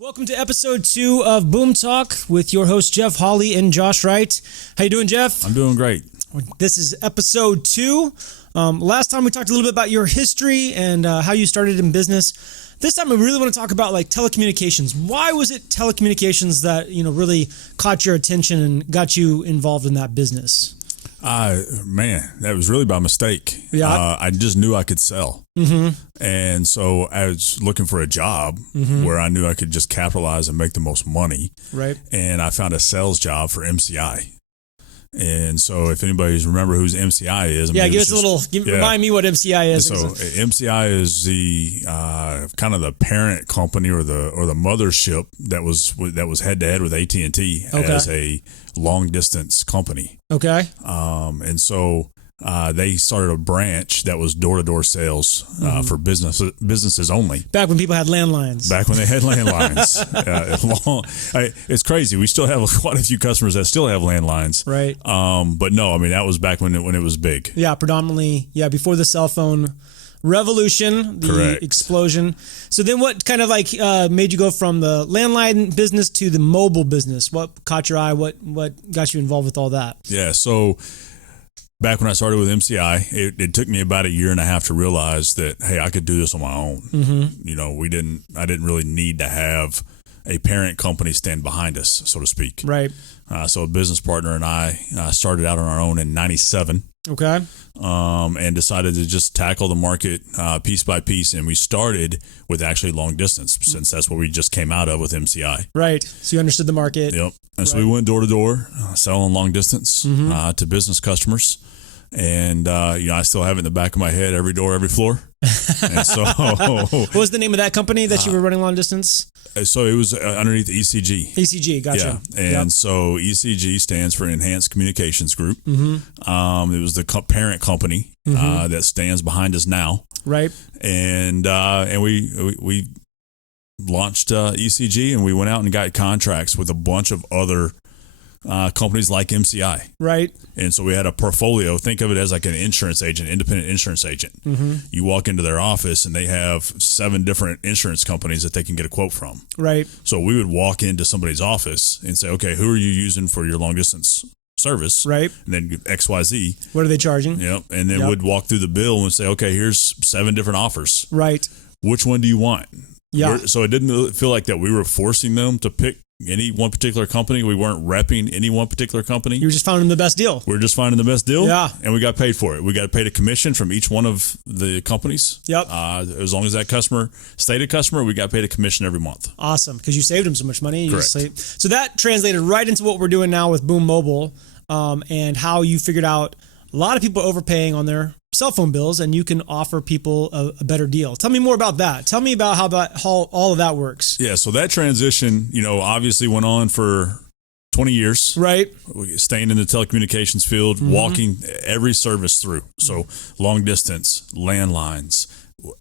Welcome to episode 2 of Boom Talk with your host Jeff Hawley and Josh Wright. How you doing, Jeff? I'm doing great. This is episode 2. Last time we talked a little bit about your history and how you started in business. This time we really want to talk about like telecommunications. Why was it telecommunications that really caught your attention and got you involved in that business? Man, that was really by mistake. Yeah. I just knew I could sell. Mm-hmm. And so I was looking for a job where I knew I could just capitalize and make the most money. Right. And I found a sales job for MCI. And so if anybody's remember who's MCI is. Give us a little, remind me what MCI is. So MCI is the kind of the parent company or the mothership that was head to head with at&t as a long distance company. Okay. And so they started a branch that was door-to-door sales for businesses only. Back when people had landlines. Back when they had landlines. It's crazy. We still have quite a few customers that still have landlines. Right. But no, I mean, that was back when it was big. Yeah, predominantly. Yeah, before the cell phone revolution, the Correct. explosion. So then what kind of like made you go from the landline business to the mobile business? What caught your eye? What got you involved with all that? Yeah, so back when I started with MCI, it took me about a year and a half to realize that, hey, I could do this on my own. Mm-hmm. I didn't really need to have a parent company stand behind us, so to speak. Right. So a business partner and I started out on our own in 97. Okay. And decided to just tackle the market piece by piece. And we started with actually long distance, since that's what we just came out of with MCI. Right. So you understood the market. Yep. And so we went door to door, selling long distance to business customers. And, I still have it in the back of my head, every door, every floor. And so, what was the name of that company that you were running long distance? So it was underneath ECG. ECG, gotcha. Yeah. And so ECG stands for Enhanced Communications Group. Mm-hmm. It was the parent company that stands behind us now. Right. And we launched ECG, and we went out and got contracts with a bunch of other companies like MCI. Right. And so we had a portfolio. Think of it as like an insurance agent, independent insurance agent. Mm-hmm. You walk into their office and they have 7 different insurance companies that they can get a quote from. Right. So we would walk into somebody's office and say, okay, who are you using for your long distance service? Right. And then XYZ. What are they charging? Yep. And then we'd walk through the bill and say, okay, here's 7 different offers. Right. Which one do you want? Yeah. So it didn't feel like that we were forcing them to pick any one particular company. We weren't repping any one particular company. You were just finding the best deal. We were just finding the best deal. Yeah. And we got paid for it. We got paid a commission from each one of the companies. Yep. As long as that customer stayed a customer, we got paid a commission every month. Awesome. Because you saved them so much money. Correct. So that translated right into what we're doing now with Boom Mobile, and how you figured out a lot of people are overpaying on their cell phone bills, and you can offer people a better deal. Tell me more about that. Tell me about how all of that works. Yeah, so that transition, obviously went on for 20 years. Right. Staying in the telecommunications field, walking every service through. So long distance, landlines,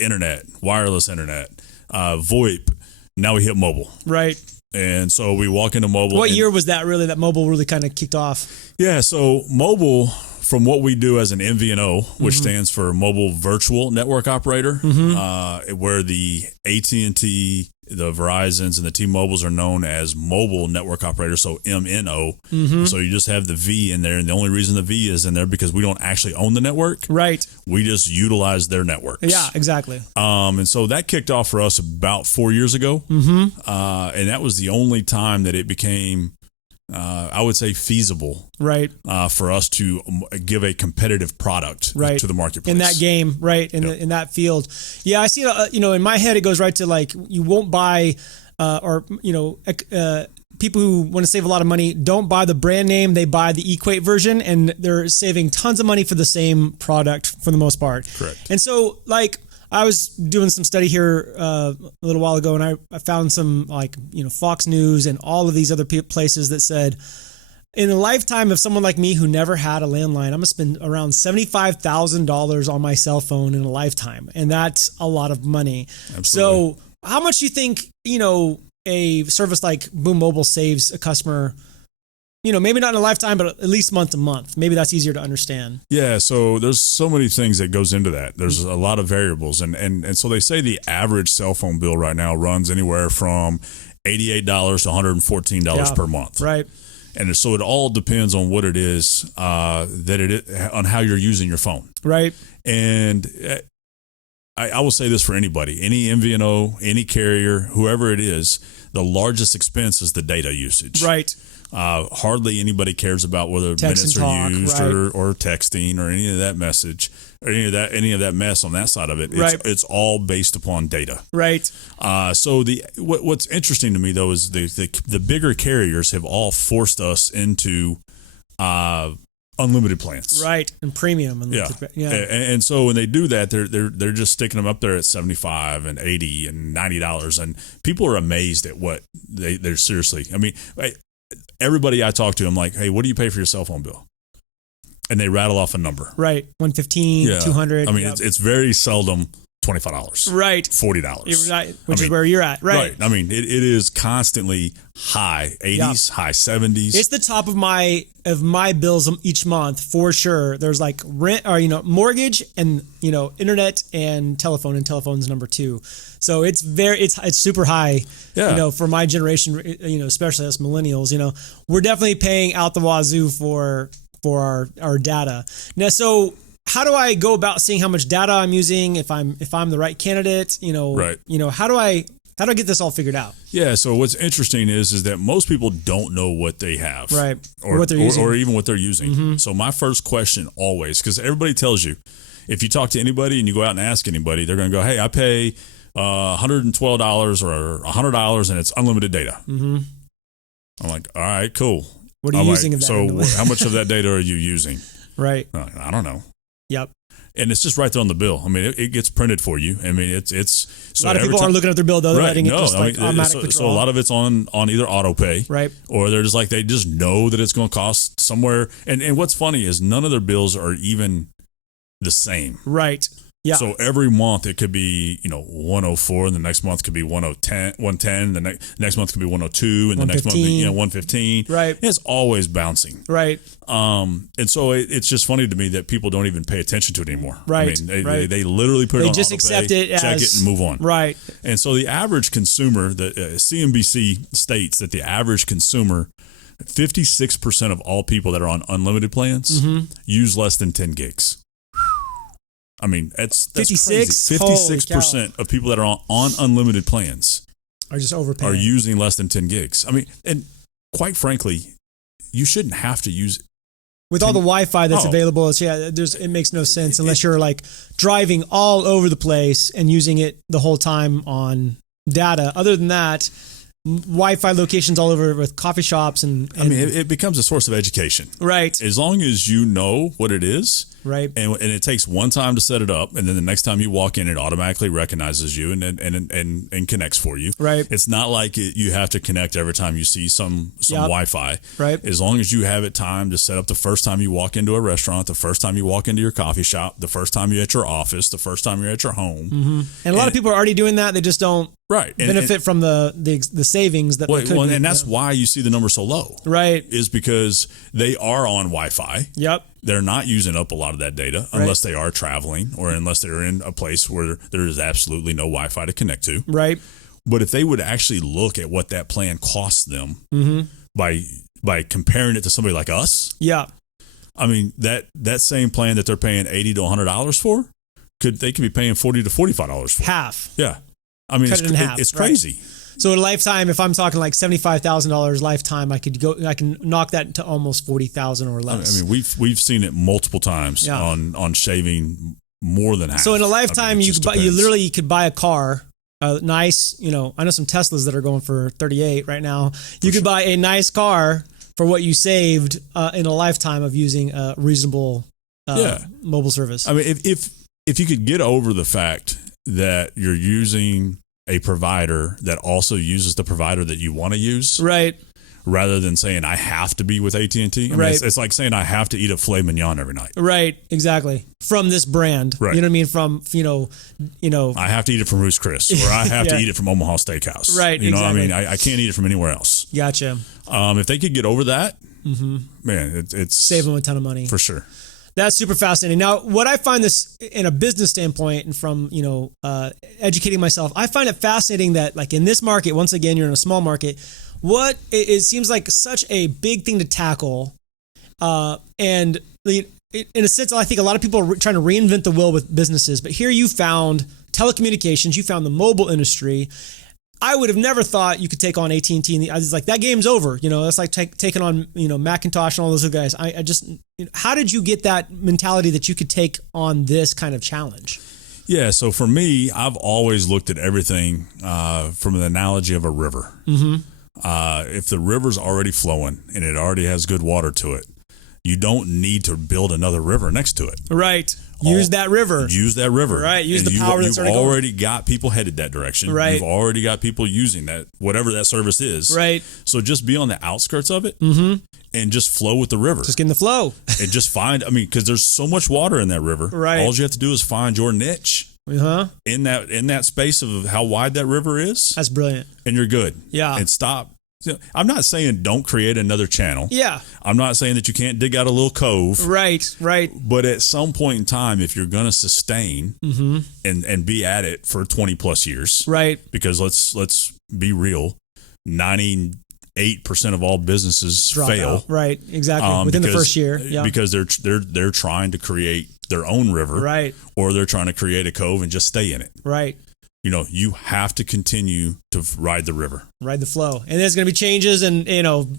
internet, wireless internet, VoIP. Now we hit mobile. Right. And so we walk into mobile. What year was that that mobile really kind of kicked off? Yeah, so mobile, from what we do as an MVNO, which stands for Mobile Virtual Network Operator, where the AT&T, the Verizons, and the T-Mobiles are known as Mobile Network Operators, so MNO. So you just have the V in there, and the only reason the V is in there because we don't actually own the network. Right. We just utilize their networks. Yeah, exactly. And so that kicked off for us about 4 years ago, and that was the only time that it became I would say feasible, right, for us to give a competitive product to the marketplace in that game, right, in that field. Yeah, I see. In my head, it goes right to like you won't buy, people who want to save a lot of money don't buy the brand name; they buy the Equate version, and they're saving tons of money for the same product for the most part. Correct. And so, like, I was doing some study here a little while ago, and I found some Fox News and all of these other places that said, in the lifetime of someone like me who never had a landline, I'm going to spend around $75,000 on my cell phone in a lifetime, and that's a lot of money. Absolutely. So, how much do you think a service like Boom Mobile saves a customer? Maybe not in a lifetime, but at least month to month. Maybe that's easier to understand. Yeah, so there's so many things that goes into that. There's a lot of variables. And so they say the average cell phone bill right now runs anywhere from $88 to $114 per month. Right. And so it all depends on what it is on how you're using your phone. Right. And I will say this for anybody, any MVNO, any carrier, whoever it is, the largest expense is the data usage. Right. Hardly anybody cares about whether minutes are used or texting or any of that message or any of that mess on that side of it. It's all based upon data. Right. So what's interesting to me though is the bigger carriers have all forced us into unlimited plans. Right. And premium. And so when they do that, they're just sticking them up there at $75 and $80 and $90, and people are amazed at what they're seriously. I mean, everybody I talk to, I'm like, hey, what do you pay for your cell phone bill? And they rattle off a number. Right. $115, $200. I mean, it's very seldom $25. Right. $40. Right. Which is where you're at. Right. I mean, it is constantly high 80s, high 70s. It's the top of my bills each month for sure. There's like rent or, mortgage and, internet and telephone's number 2. So it's super high, for my generation, especially us millennials, we're definitely paying out the wazoo for our data. Now, so how do I go about seeing how much data I'm using? If I'm the right candidate, right. How do I get this all figured out? Yeah. So what's interesting is that most people don't know what they have, right, or what they're using, or even what they're using. Mm-hmm. So my first question always, because everybody tells you, if you talk to anybody and you go out and ask anybody, they're going to go, "Hey, I pay $112 or $100 and it's unlimited data." Mm-hmm. I'm like, "All right, cool. What are you using of that? So how much of that data are you using?" Right. I don't know. Yep. And it's just right there on the bill. I mean, it gets printed for you. I mean, it's so a lot of people aren't looking at their bill though. They're writing it just automatic so a lot of it's on either auto pay, right, or they're just like they just know that it's going to cost somewhere. And what's funny is none of their bills are even the same. Right. Yeah. So every month it could be 104, and the next month could be 110, the next month could be 102, and the next month be 115. Right. And it's always bouncing. Right. And so it's just funny to me that people don't even pay attention to it anymore. Right. I mean, they literally put it on just auto accept pay, it check as, it, and move on. Right. And so the average consumer, the CNBC states that the average consumer, 56% of all people that are on unlimited plans use less than 10 gigs. I mean, that's 56? Crazy. 56% of people that are on unlimited plans are just overpaying. Are using less than 10 gigs. I mean, and quite frankly, you shouldn't have to use with all the Wi-Fi that's available. It makes no sense unless you're like driving all over the place and using it the whole time on data. Other than that, Wi-Fi locations all over with coffee shops and I mean, it becomes a source of education. Right. As long as you know what it is. Right. And it takes one time to set it up, and then the next time you walk in, it automatically recognizes you and connects for you. Right. It's not like you have to connect every time you see some Wi-Fi. Right. As long as you have it timed to set up the first time you walk into a restaurant, the first time you walk into your coffee shop, the first time you're at your office, the first time you're at your home. Mm-hmm. And a lot of people are already doing that. They just don't benefit from the savings that they could. And that's why you see the number so low. Right. Is because they are on Wi-Fi. Yep. They're not using up a lot of that data unless they are traveling or unless they're in a place where there is absolutely no Wi-Fi to connect to. Right. But if they would actually look at what that plan costs them by comparing it to somebody like us, I mean that same plan that they're paying $80 to $100 for, they could be paying $40 to $45 for half. Yeah, I mean it's crazy. Right. So a lifetime, if I'm talking like $75,000 lifetime, I can knock that to almost $40,000 or less. I mean, we've seen it multiple times on shaving more than half. So in a lifetime, you could buy a car, nice. I know some Teslas that are going for 38 right now. You could buy a nice car for what you saved in a lifetime of using a reasonable mobile service. I mean, if you could get over the fact that you're using a provider that also uses the provider that you want to use, right? Rather than saying I have to be with AT&T. I mean, it's like saying I have to eat a filet mignon every night. Right, exactly. From this brand, right? You know what I mean? From I have to eat it from Ruth's Chris, or I have to eat it from Omaha Steakhouse, right? You know what I mean? I can't eat it from anywhere else. Gotcha. If they could get over that, man, it's save them a ton of money for sure. That's super fascinating. Now, what I find this in a business standpoint and from, educating myself, I find it fascinating that like in this market, once again, you're in a small market, it seems like such a big thing to tackle. And in a sense, I think a lot of people are trying to reinvent the wheel with businesses, but here you found telecommunications, you found the mobile industry. I would have never thought you could take on AT&T. I was like, that game's over. That's like taking on, Macintosh and all those other guys. I just, how did you get that mentality that you could take on this kind of challenge? Yeah. So for me, I've always looked at everything from the analogy of a river. Mm-hmm. If the river's already flowing and it already has good water to it, you don't need to build another river next to it. Right. Use that river. Right. Use the power that's already going. You've already got people headed that direction. Right. You've already got people using that, whatever that service is. Right. So just be on the outskirts of it and just flow with the river. Just get in the flow. And just because there's so much water in that river. Right. All you have to do is find your niche. In that space of how wide that river is. That's brilliant. And you're good. Yeah. And stop. I'm not saying don't create another channel. Yeah. I'm not saying that you can't dig out a little cove. Right. But at some point in time, if you're going to sustain and be at it for 20 plus years. Right. Because let's be real, 98% of all businesses fail. Out. Right. Exactly. Within the first year. Yeah. Because they're trying to create their own river. Right. Or they're trying to create a cove and just stay in it. Right. You have to continue to ride the river. Ride the flow. And there's going to be changes and,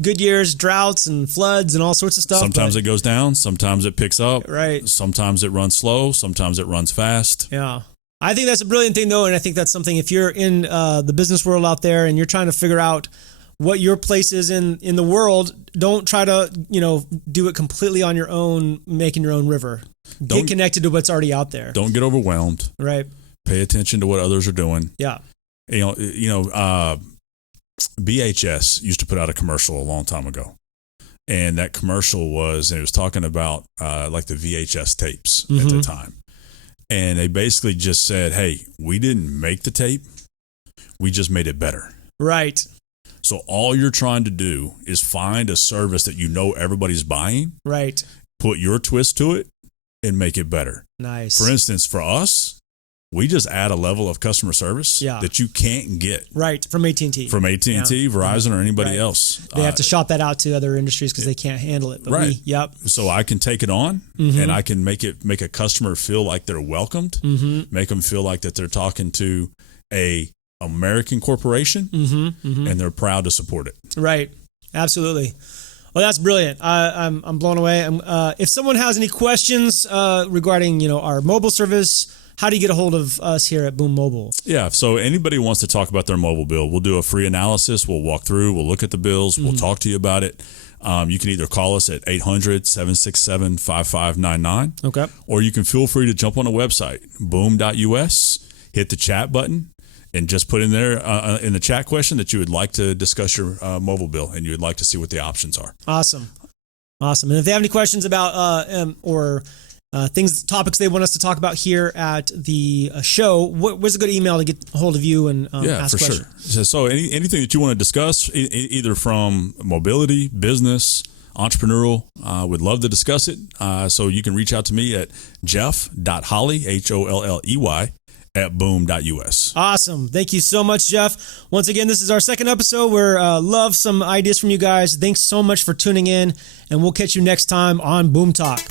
good years, droughts and floods and all sorts of stuff. Sometimes it goes down. Sometimes it picks up. Right. Sometimes it runs slow. Sometimes it runs fast. Yeah. I think that's a brilliant thing, though. And I think that's something, if you're in the business world out there and you're trying to figure out what your place is in the world, don't try to, do it completely on your own, making your own river. Get connected to what's already out there. Don't get overwhelmed. Right. Pay attention to what others are doing. Yeah. BHS used to put out a commercial a long time ago. And that commercial it was talking about like the VHS tapes at the time. And they basically just said, hey, we didn't make the tape. We just made it better. Right. So all you're trying to do is find a service that everybody's buying. Right. Put your twist to it and make it better. Nice. For instance, for us, we just add a level of customer service that you can't get. Right, from AT&T. Verizon, or anybody else. They have to shop that out to other industries because they can't handle it. But So I can take it on and I can make a customer feel like they're welcomed, make them feel like that they're talking to a American corporation and they're proud to support it. Right, absolutely. Well, that's brilliant. I'm blown away. If someone has any questions regarding our mobile service, how do you get a hold of us here at Boom Mobile? Yeah, so anybody wants to talk about their mobile bill, we'll do a free analysis. We'll walk through. We'll look at the bills. We'll talk to you about it. You can either call us at 800-767-5599. Okay. Or you can feel free to jump on the website, boom.us, hit the chat button, and just put in there in the chat question that you would like to discuss your mobile bill and you would like to see what the options are. Awesome. And if they have any questions about topics they want us to talk about here at the show, what's a good email to get a hold of you and ask questions? Sure. So anything that you want to discuss, either from mobility, business, entrepreneurial, would love to discuss it. So you can reach out to me at jeff.holley, Holley, at boom.us. Awesome. Thank you so much, Jeff. Once again, this is our second episode. We're love some ideas from you guys. Thanks so much for tuning in, and we'll catch you next time on Boom Talk.